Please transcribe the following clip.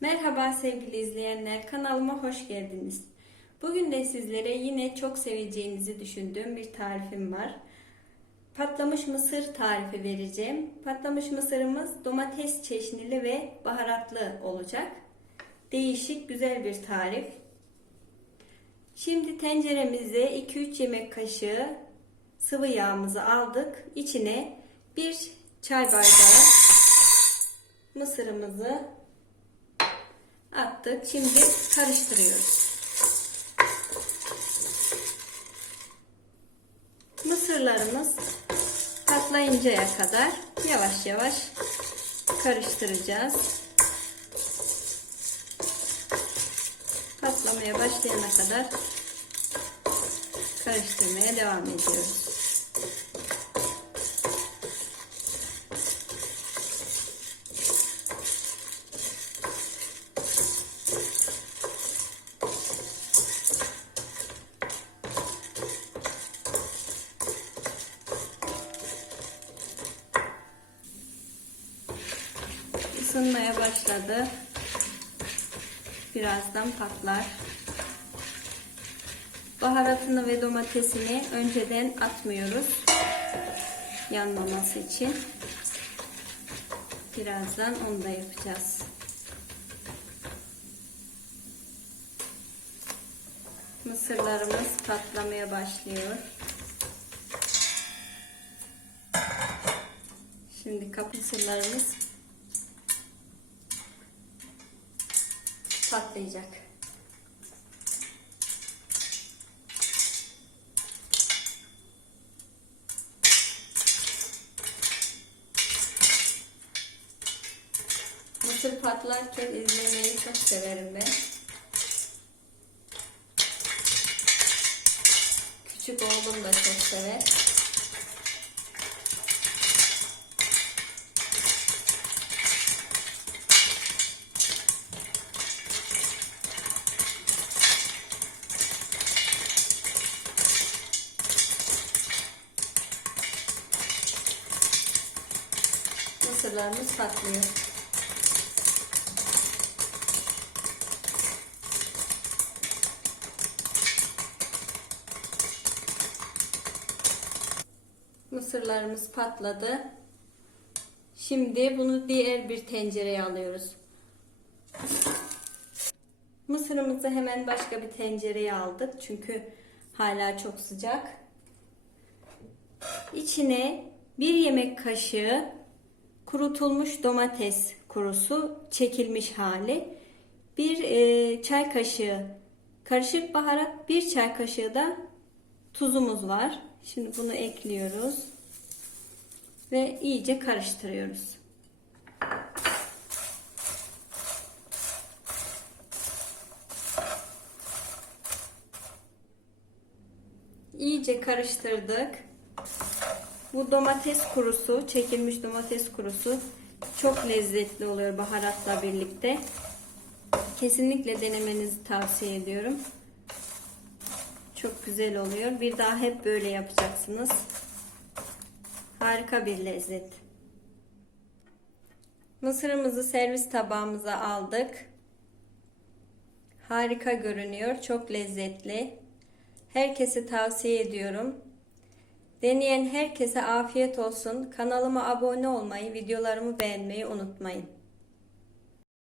Merhaba sevgili izleyenler, kanalıma hoş geldiniz. Bugün de sizlere yine çok seveceğinizi düşündüğüm bir tarifim var. Patlamış mısır tarifi vereceğim. Patlamış mısırımız domates çeşnili ve baharatlı olacak. Değişik, güzel bir tarif. Şimdi tenceremize 2-3 yemek kaşığı sıvı yağımızı aldık. İçine bir çay bardağı mısırımızı attık. Şimdi karıştırıyoruz. Mısırlarımız patlayıncaya kadar yavaş yavaş karıştıracağız. Patlamaya başlayana kadar karıştırmaya devam ediyoruz. Isınmaya başladı. Birazdan patlar. Baharatını ve domatesini önceden atmıyoruz. Yanmaması için. Birazdan onu da yapacağız. Mısırlarımız patlamaya başlıyor. Şimdi kap mısırlarımız patlayacak. Mısır patlarken izlemeyi çok severim ben. Küçük oğlum da çok sever. Mısırlarımız patlıyor. Mısırlarımız patladı. Şimdi bunu diğer bir tencereye alıyoruz. Mısırımızı hemen başka bir tencereye aldık. Çünkü hala çok sıcak. İçine bir yemek kaşığı kurutulmuş domates kurusu çekilmiş hali. Bir e, çay kaşığı karışık baharat, bir çay kaşığı da tuzumuz var. Şimdi bunu ekliyoruz ve iyice karıştırıyoruz. İyice karıştırdık. Bu domates kurusu, çekilmiş domates kurusu çok lezzetli oluyor baharatla birlikte. Kesinlikle denemenizi tavsiye ediyorum. Çok güzel oluyor. Bir daha hep böyle yapacaksınız. Harika bir lezzet. Mısırımızı servis tabağımıza aldık. Harika görünüyor. Çok lezzetli. Herkese tavsiye ediyorum. Deneyen herkese afiyet olsun. Kanalıma abone olmayı, videolarımı beğenmeyi unutmayın.